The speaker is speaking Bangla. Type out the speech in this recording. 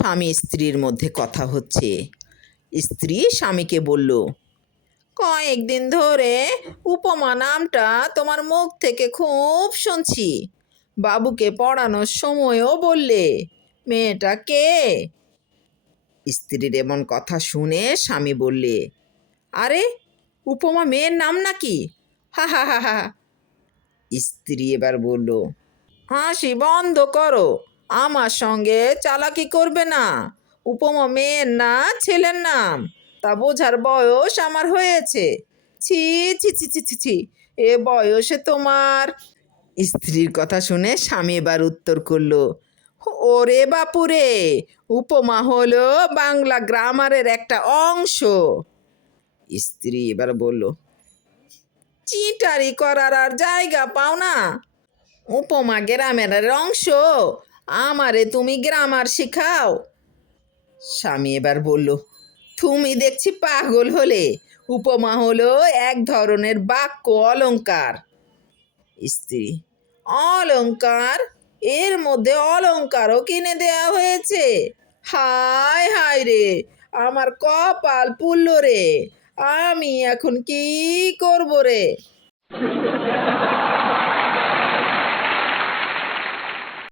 স্বামী স্ত্রীর মধ্যে কথা হচ্ছে। স্ত্রী স্বামীকে বলল, কয়েকদিন ধরে উপমা নামটা তোমার মুখ থেকে খুব শুনছি। বাবুকে পড়ানোর সময়ও বললে। মেয়েটা কে? স্ত্রীর এমন কথা শুনে স্বামী বললে, আরে, উপমা মেয়ের নাম নাকি? হা হা হা হা। স্ত্রী এবার বলল, হাসি বন্ধ করো, আমার সঙ্গে চালাকি করবে না। উপমা মেয়ের না ছেলের নাম, তা বোঝার বয়স আমার হয়েছে। ছি ছি ছি ছি ছি ছি, এ বয়সে তোমার। স্ত্রীর কথা শুনে স্বামী এবার উত্তর করলো, ওরে বাপুরে, উপমা হলো বাংলা গ্রামারের একটা অংশ। স্ত্রী এবার বলল, চিটারি করার আর জায়গা পাও না? উপমা গ্রামের অংশ, আমারে তুমি গ্রামার শিখাও? স্বামী এবার বলল, তুমি দেখছি পাগল হলে। উপমা হলো এক ধরনের বাক্য অলংকার। স্ত্রী, অলংকার? এর মধ্যে অলংকারও কিনে দেয়া হয়েছে? হায় হায় রে, আমার কপাল পুড়ল রে, আমি এখন কি করব রে?